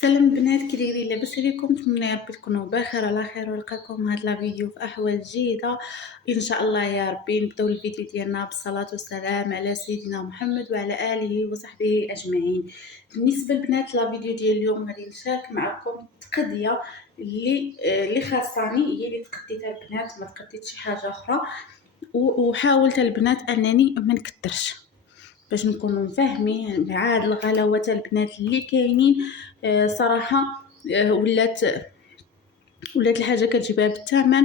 سلام البنات، كي دايرين؟ لاباس عليكم؟ نتمنى ربي تكونوا بخير على خير ونلقاكم هاد لا فيديو في احوال جيده ان شاء الله يا ربي. نبداو الفيديو ديالنا بالصلاه والسلام على سيدنا محمد وعلى اله وصحبه اجمعين. بالنسبه للبنات لا فيديو ديال اليوم غادي نشارك معكم التقضيه اللي خاصاني، هي اللي تقديتها البنات، ما تقديتش شي حاجه اخرى. وحاولت البنات انني ما نكثرش باش نكونوا مفاهمين مع هاد الغلاوات البنات اللي كاينين. صراحه ولات الحاجه كتجيبها بالثمن.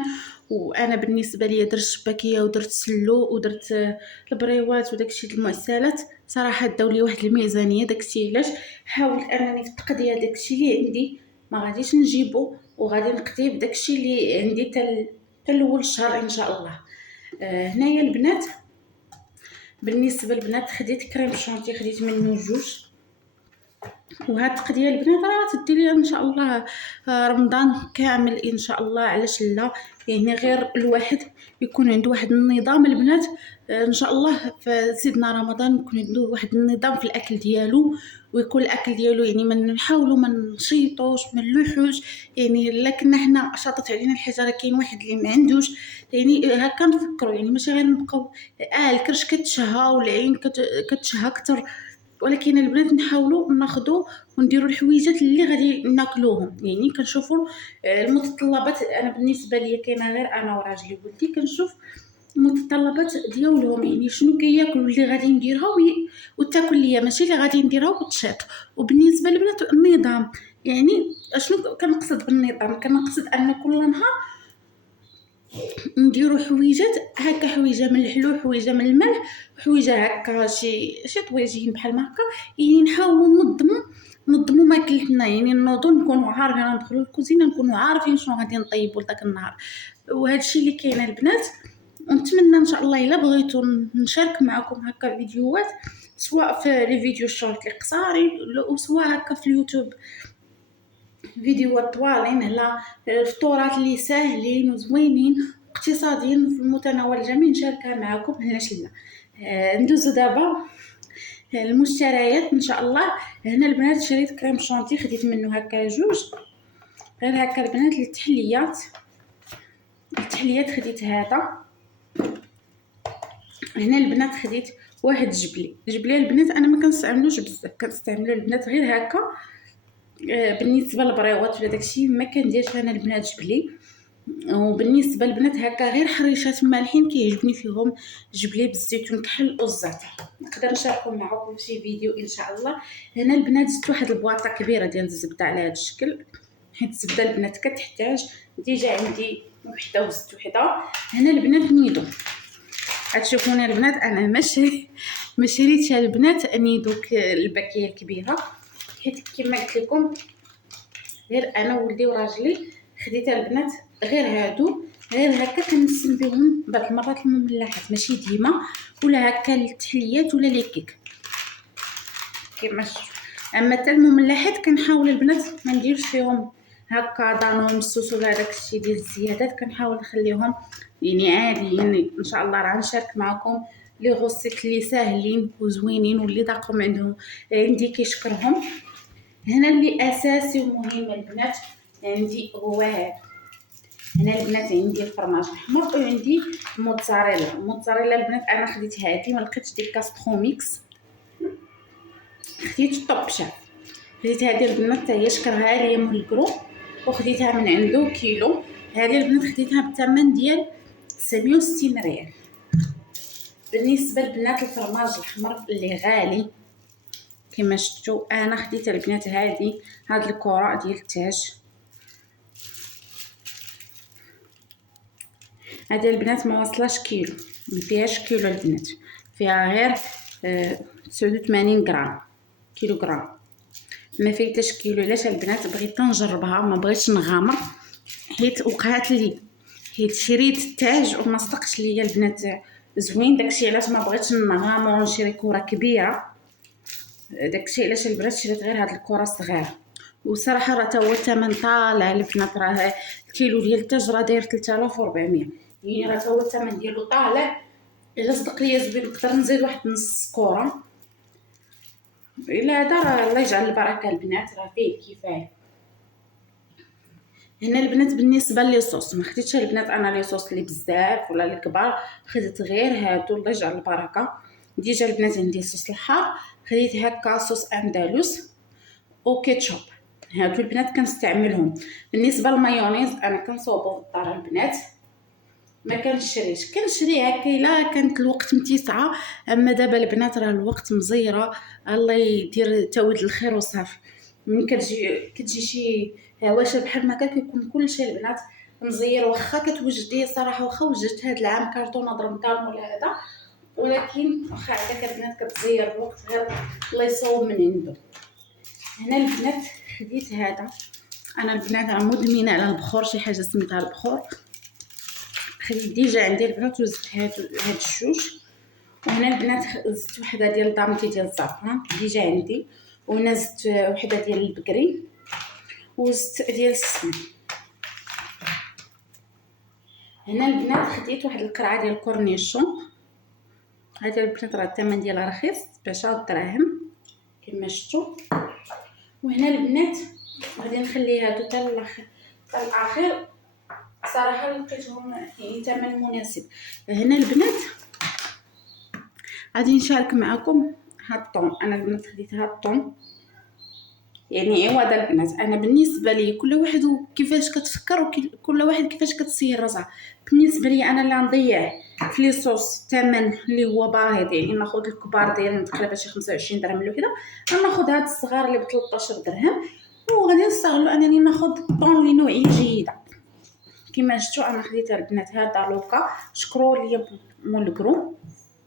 وانا بالنسبه لي درت شباكيه ودرت سلو ودرت البريوات وداكشي د المعسلات، صراحه داو لي واحد الميزانيه. داكشي علاش حاولت انني في التقضيه داكشي اللي عندي ما غاديش نجيبو، وغادي نقضي بداكشي اللي عندي حتى اول الشهر ان شاء الله. هنايا البنات بالنسبه للبنات خديت كريم شونتي، خديت منه جوج. وهاد التقضيه البنات راه تدير لي ان شاء الله رمضان كامل ان شاء الله. علاش لا؟ يعني غير الواحد يكون عنده واحد النظام البنات ان شاء الله في سيدنا رمضان يكون عنده واحد النظام في الاكل ديالو، ويكون الاكل ديالو يعني ما نحاولوا ما نشيطوش ما نلوحوش. يعني لكن حنا شاطت علينا الحجره، كاين واحد اللي ما عندوش. يعني هكا نفكروا، يعني ماشي غير نبقاو الكرش كتشهى والعين كتشهى اكثر، ولكن البنات نحاولوا ناخذوا ونديروا الحويجات اللي غادي ناكلوهم. يعني كنشوفوا المتطلبات. انا بالنسبه لي كاينه غير انا وراجلي وولدي، كنشوف المتطلبات ديالهم، يعني شنو كياكلوا اللي غادي نديرها وتاكل ليا، ماشي اللي غادي نديرها وتشاط. وبالنسبه للبنات النظام، يعني شنو كنقصد بالنظام؟ كنقصد ان كل نهار نديرو حويجات هكا، حويجه من الحلو، حويجه من الملح، حويجه هكا شي طويجين بحال ما هكا. يعني نحاولوا ننظموا ماكلتنا، يعني نوضو نكونوا عارفين ندخلوا الكوزينه نكونوا عارفين شنو غادي نطيبوا لداك النهار. وهذا الشيء اللي كاين البنات. ونتمنى ان شاء الله الا بغيتو نشارك معكم هكا فيديوهات، سواء في لي فيديو شورت اللي قصارين وسواء هكا في اليوتيوب فيديوهات طوالين على الفطورات اللي ساهلين وزوينين اقتصاديين في المتناول الجميع، نشاركها معكم. علاش لا؟ ندوزو دابا المشتريات ان شاء الله. هنا البنات شريت كريم شونتي، خديت منه هكا جوج. غير هكا البنات التحليات خديت هذا. هنا البنات خديت واحد جبلي البنات انا ما كنستعملوش بزاف، كنستعملو البنات غير هكا. بالنسبه للبريوات ولا داكشي ما كنديرش انا البنات جبلي. وبالنسبه للبنات هكا غير حريشات مالحين كيعجبني فيهم جبلي بالزيتون كحل والزعتر، نقدر نشاركهم معكم في شي فيديو ان شاء الله. هنا البنات زدت واحد البواطه كبيره ديال الزبده على هذا الشكل، حيت الزبده البنات كتحتاج. ديجا عندي وحده وزدت وحده. هنا البنات نيدو غتشوفونا البنات، انا ما شريتش البنات نيدو الباكيه الكبيره، حيت كما قلت لكم غير انا وولدي وراجلي خديتها البنات غير هادو. غير هكا كنسم بهم بعض المرات المملحات، ماشي ديما، ولا هكا التحليات ولا لي كيك كيما اما حتى المملحات كنحاول البنات ما نديرش فيهم هكا دانون السوس ولا داكشي ديال الزيادات، كنحاول نخليهم يعني عاديين. ان شاء الله راه نشارك معكم لي غوسيت اللي ساهلين وزوينين واللي داقهم عندي كيشكرهم. هنا اللي اساسي ومهم البنات عندي هو هنا البنات عندي الفرماج الاحمر وعندي الموتزاريلا البنات انا خديت هذه، ما لقيتش ديك كاستروميكس، خديت طوب شاف. خديت هذه البنات حتى هي شكرها لي من الكرو وخديتها من عنده كيلو. هذه البنات خديتها بالثمن ديال 960 ريال. بالنسبه للبنات الفرماج الاحمر اللي غالي كما شفتوا انا خديت البنات هذه الكره ديال التاج. هذه البنات ما وصلاش كيلو، ما فيهاش كيلو البنات، فيها غير 89 غرام كيلوغرام. ما فيه حتى كيلو. علاش البنات بغيت نجربها، ما بغيتش نغامر حيت وقعت لي، حيت شريت التاج وما صدقش ليا البنات زوين. داكشي علاش ما بغيتش نغامر ونشري كره كبيره. داكشي علاش البنات شريت غير هاد الكره الصغيره. وصراحه راه تا هو الثمن طالع البنات، راه الكيلو ديال التاج راه داير 3400، يعني راه تا هو الثمن ديالو طالع. الا صدق ليا زوين نقدر نزيد واحد نص كره. الا هذا راه الله يجعل البركه البنات، راه فيه الكفايه. هنا البنات بالنسبه لي صوص ما خديتش البنات انا لي صوص اللي بزاف ولا اللي كبار، خديت غير هادو الله يجعل البركه. ديجا البنات عندي صوص الحار، خديت هكا صوص اندلس وكيتشوب، هادو البنات كنستعملهم. بالنسبه للمايونيز انا كنصوبو في الدار البنات، ما كنشريش، كنشري هكا الا كانت الوقت متسعه. اما دابا البنات راه الوقت مزيره، الله يدير تاود الخير وصافي. من كتجي شي هواشة بحال ما كيكون كلشي البنات مزير. واخا كتوجدي صراحه، واخا وجدت هاد العام كارطونه رمضان ولا هذا، ولكن واخا هكاك البنات كتزير الوقت غير الله يصوب من عنده. هنا البنات خديت هذا، انا البنات راه مدمنه على البخور، شي حاجه سميتها البخور. خديت ديجا عندي البنات وزدت هاد الجوج. وهنا البنات زدت وحده ديال دامتي ديال الزعفران ديجا عندي، وهنا زدت وحده ديال البكري، وزدت ديال السمن. هنا البنات خديت واحد القرعه ديال الكورنيشون، هذه البنات راه الثمن ديالها رخيص ب10 دراهم كما شفتوا. وهنا البنات غادي نخلي هادو حتى الاخر، صراحه لقيتهم يعني ثمن مناسب. هنا البنات غادي نشارك معكم هاد الطون، انا البنات خديت هاد الطون يعني عوض البنات. انا بالنسبه لي كل واحد كيفاش كتفكر وكل واحد كيفاش كتسير راسها. بالنسبه لي انا اللي نضيع في لي صوص الثمن اللي هو باهظ، يعني ناخذ الكبار دايرين تقريبا شي 25 درهم الوحده، ناخذ هاد الصغار اللي ب 13 درهم، وغادي نستغلو انني ناخذ طون لنوعيه جيده. كما شفتوا انا خديت البنات هذا لوكا شكروا ليا مول كرو،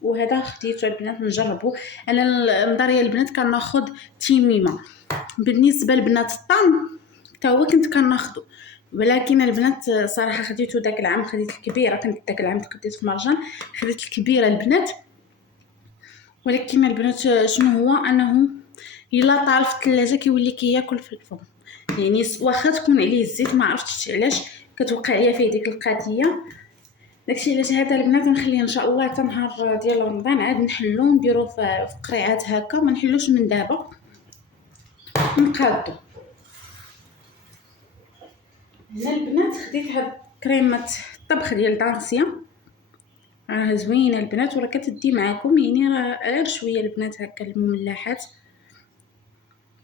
وهذا خديته البنات نجربو. انا المداريه البنات كناخذ تيميمه. بالنسبه لبنات الطعم حتى هو كنت كناخذو، ولكن البنات صراحه خديته داك العام، خديت الكبيره. كنت داك العام تقديت في مرجان، خديت الكبيره البنات. ولكن البنات شنو هو انه الا طال في الثلاجه كيولي كياكل في الفم، يعني واخا تكون عليه الزيت ما عرفتش علاش كتوقع ليا فيه ديك القضيه. داكشي علاش هذا البنات نخليه ان شاء الله حتى نهار ديال رمضان عاد نحلو نديرو في قريعات هكا، ما نحلوش من دابا نقادو. هنا البنات خديت هاد كريمه الطبخ ديال دانسيا، راه زوينه البنات وراه كتدي معاكم، يعني راه غير شويه البنات هكا المملحات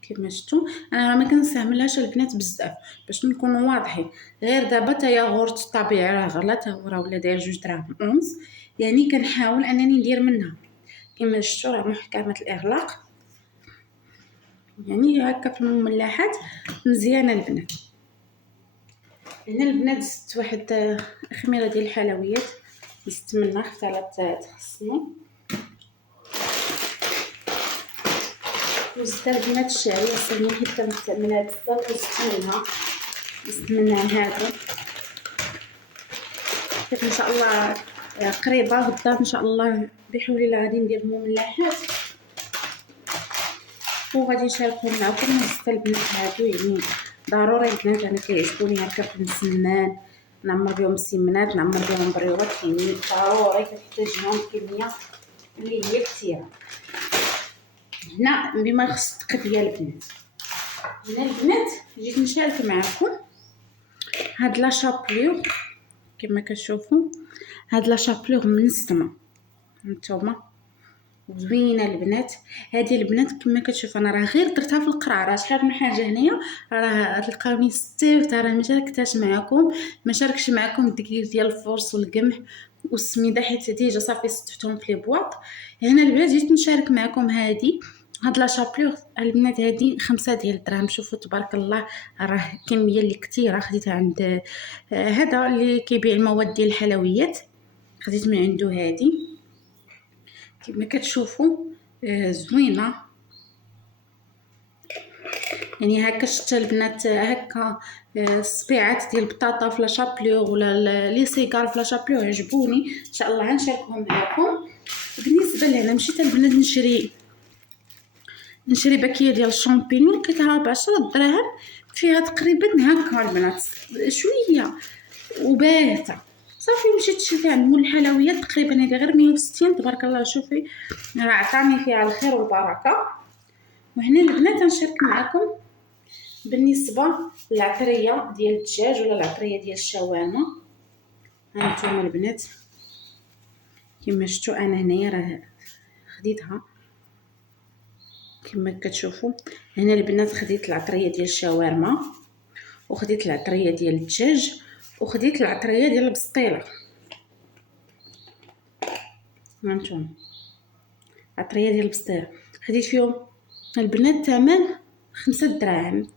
كما شفتوا. انا راه ما كنستعملهاش البنات بزاف باش نكونوا واضحين، غير دابا تا ياغورت الطبيعي راه غلا، تا هو راه ولا داير 2 دراهم اونص، يعني كنحاول انني ندير منها. كما شفتوا راه محكمه الاغلاق، يعني هكا في المملحات مزيانه البنات. هنا البنات زدت واحد خميره ديال الحلويات، زدت منها اختارت تخصني. وزدت البنات الشعريه الصينيه حيت كنستعملها بزاف، وزدت منها هذا. ان شاء الله قريبه غدا ان شاء الله بحول الله غادي ندير المملحات وغادي نشاركهم معكم. وزدت البنات هادو يعني ضروري البنات، انا كيعجبوني هكا في السمان نعمر بهم السمنات، نعمر بهم بريوات، يعني ضروري كتحتاجهم كميه اللي هي كثيره. هنا بما يخص التقديه البنات، هنا البنات جيت نشارك معكم هاد لا شابلور كما كتشوفوا. هاد لا شابلور من السما هانتوما زوينه البنات. هذه البنات كما كتشوف انا راه غير درتها في القرعه، راه شحال من حاجه هنايا راه تلقاوني ستيفت، راه ما شاركتهاش معكم، ما شاركش معكم الدقيق ديال الفرص والقمح والسميده حيت ديجا صافي ستفتهم في لي بواط. هنا البنات جيت نشارك معكم هاد لا شابلور البنات، هذه 5 ديال الدراهم. شوفوا تبارك الله راه كميه اللي كثيره. خديتها عند هذا اللي كيبيع المواد ديال الحلويات، خديت من عنده هذه كما كتشوفوا زوينه. يعني هكا شتا البنات هكا الصبيعات ديال البطاطا في لاشابلور ولا لي سيغار في لاشابلور عجبوني، ان شاء الله غنشاركهم معكم. بالنسبه لهنا مشيت البنات نشري باكيه ديال الشامبينيون، لقيتها ب10 دراهم، فيها تقريبا هكا البنات شويه وبارته. صافي مشيت شريتها عند مول الحلويات، تقريبا هذه غير 160. تبارك الله، شوفي راه عطاني فيها الخير والبركه. وهنا البنات غنشارك معكم بالنسبه للعطريه ديال الدجاج ولا العطريه ديال الشاورما. هانتوما البنات كما شفتوا انا هنايا راه خديتها كما كتشوفوا. هنا البنات خديت العطريه ديال الشاورما، وخديت العطريه ديال الدجاج، وخديت العطريه ديال البسطيله. هانتوما العطريه ديال البسطيله خديت فيهم البنات ثمن 5 دراهم.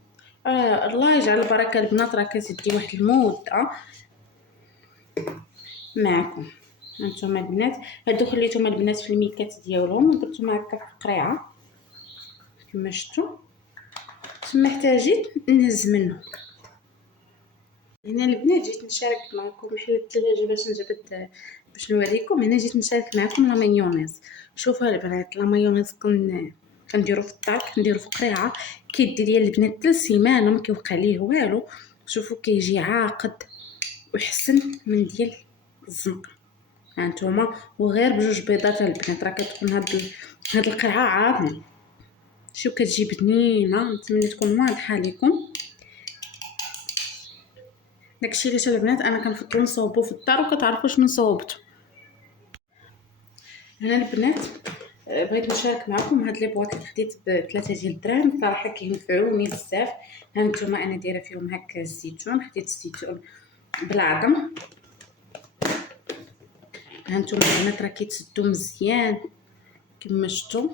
الله يجعل البركه البنات، راه كتدي واحد المده معكم. هانتوما البنات هادو خليتهم البنات في الميكات ديالهم ودرتهم هكا في القريعه كما شفتوا. ثم احتاجيت نهز منه. هنا البنات جيت نشارك معكم محل الثلاجه باش نجبد باش نوريكم. هنا جيت نشارك معكم لا مايونيز. شوفوا البنات لا مايونيز كنديرو في الدار، كنديرو في قريعه، كيدي ديال البنات 3 سيمانه ما كيوقع ليه والو. شوفوا كيجي عاقد ويحسن من ديال الزنقه. هانتوما وغير بجوج بيضات البنات راه كتكون هاد القرعه عامره. شوف كتجي بنينه، نتمنى تكون واضحه لكم. داكشي علاش البنات انا كنفضل نصوبو في الدار وكتعرفوش من صوبته. هنا البنات بغيت نشارك معكم هاد لي بواط اللي خديت ب3 ديال الدراهم، صراحه كينفعوني بزاف. هانتوما انا دايره فيهم هكا الزيتون، خديت الزيتون بالعظم. هانتوما البنات راه كيتسدوا مزيان كما شفتوا.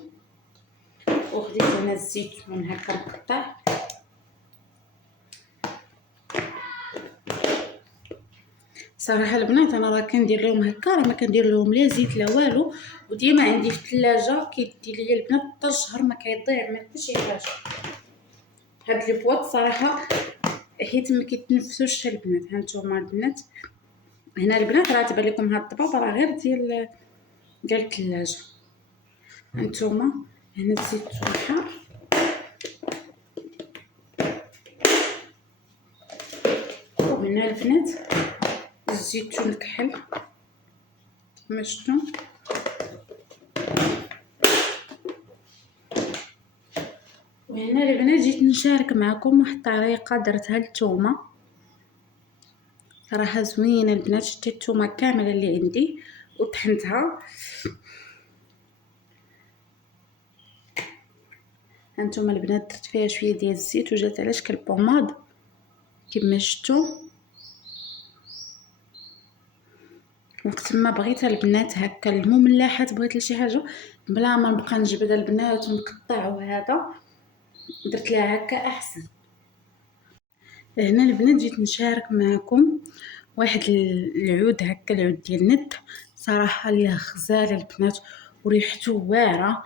وخديت هنا الزيتون هكا مقطع. صراحه البنات انا راه كندير لهم هكا، راه ما كندير لهم لا زيت لا والو، وديما عندي في الثلاجه كيدي ليا البنات حتى الشهر ما كيضيع ما حتى شي حاجه. هاد لي بواط صراحه حيت ما كيتنفسوش البنات. هانتوما البنات هنا البنات راه تبان لكم هاد الطباب راه غير ديال الثلاجه. هانتوما هنا الزيتون حار، وهنا البنات الزيتون الكحل كما شفتوا. وهنا البنات جيت نشارك معكم واحد الطريقه درتها للثومه، صراحه زوينه البنات. شتيت الثومه كامله اللي عندي وطحنتها. هانتوما البنات درت فيها شويه ديال الزيت وجات على شكل بوماد كما شفتوا. وقت ما بغيت البنات هكا المملحات، بغيت لشي حاجه بلا ما نبقى نجبد البنات ونقطع وهذا، درت لها هكا احسن. هنا البنات جيت نشارك معكم واحد العود هكا، العود ديال الند، صراحه اللي غزال البنات وريحته واعره،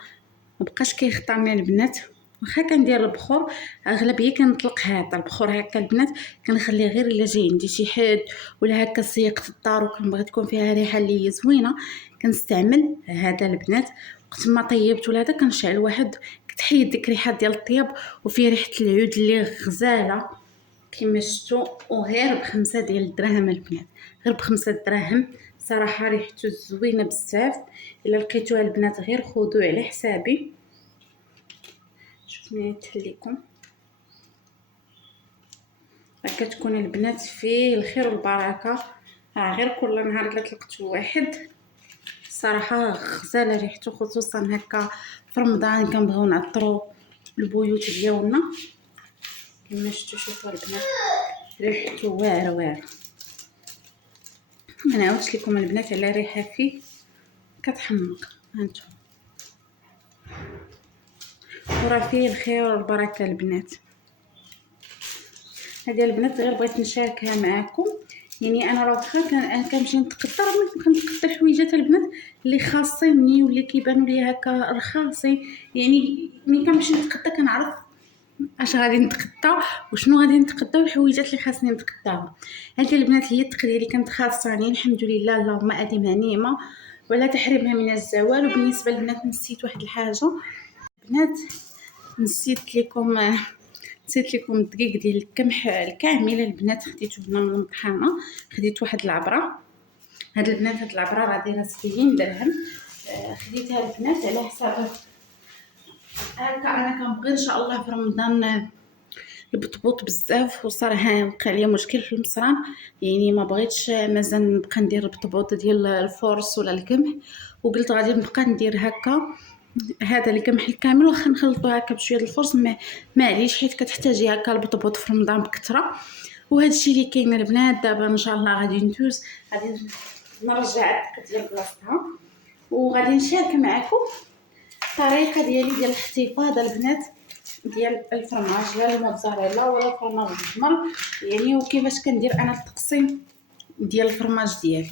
مبقاش كيخطرني البنات. واخا كندير البخور اغلبيه كنطلق هذا البخور هكا البنات، كنخليه غير الا جاي عندي شي حد ولا هكا سيقت الدار وكنبغي تكون فيها ريحه اللي هي زوينه كنستعمل هذا البنات. وقت ما طيبت ولا هذا كنشعل واحد كتحيد ديك الريحه ديال الطياب وفيه ريحه العود اللي غزاله كما شفتوا. وغير ب5 ديال الدراهم البنات، غير ب5 دراهم، صراحه ريحته زوينه بزاف. الا لقيتوها البنات غير خذوه على حسابي. شوفني نتهليكم كتكون البنات فيه الخير والبركه. غير كل نهار الا طلقت واحد صراحه غزاله ريحته، خصوصا هكا في رمضان كنبغيو نعطروا البيوت ديالنا كما شفتوا. شوفوا البنات ريحته واعره. ما نعاودش لكم البنات على ريحه فيه كتحمق. هانتو وراه فيه الخير والبركه البنات. هذه البنات غير بغيت نشاركها معكم يعني انا راه واخا كنمشي نتقدى، راه كنتقدى الحويجات البنات اللي خاصيني واللي كيبانوا لي هكا رخاصين. يعني ملي كنمشي نتقدى كنعرف اش غادي نتقدى وشنو غادي نتقدى والحويجات اللي خاصني نتقداها. هذه البنات هي التقديه اللي كانت خاصاني، الحمد لله اللهم اديمها نعمه ولا تحرمها من الزوال. وبالنسبه للبنات نسيت واحد الحاجه بنات، نسيت لكم الدقيق ديال القمح الكامل البنات، خديته هنا من المطحنه، خديت واحد العبره. هاد البنات هاد العبره راه دايره 70 درهم، خديتها البنات على حساب هكا. انا كنبغي ان شاء الله في رمضان البطبوط بزاف، وصراحه وقع لي مشكل في المصران، يعني ما بغيتش مازال نبقى ندير البطبوط ديال الفورس ولا القمح، وقلت غادي نبقى ندير هكا هذا القمح الكامل، واخا نخلطو هكا بشويه الفرص معليش، حيت كتحتاجي هكا البطبوط في رمضان بكثره. وهذا الشيء اللي كاين البنات. دابا ان شاء الله غادي ندوز، غادي نرجع الدقه ديال بلاصتها، وغادي نشارك معكم الطريقه ديالي ديال الاحتفاظ البنات ديال الفرماج، لا الموتزاريلا ولا الفرماج الحمر، يعني وكيفاش كندير انا التقسيم ديال الفرماج ديالي.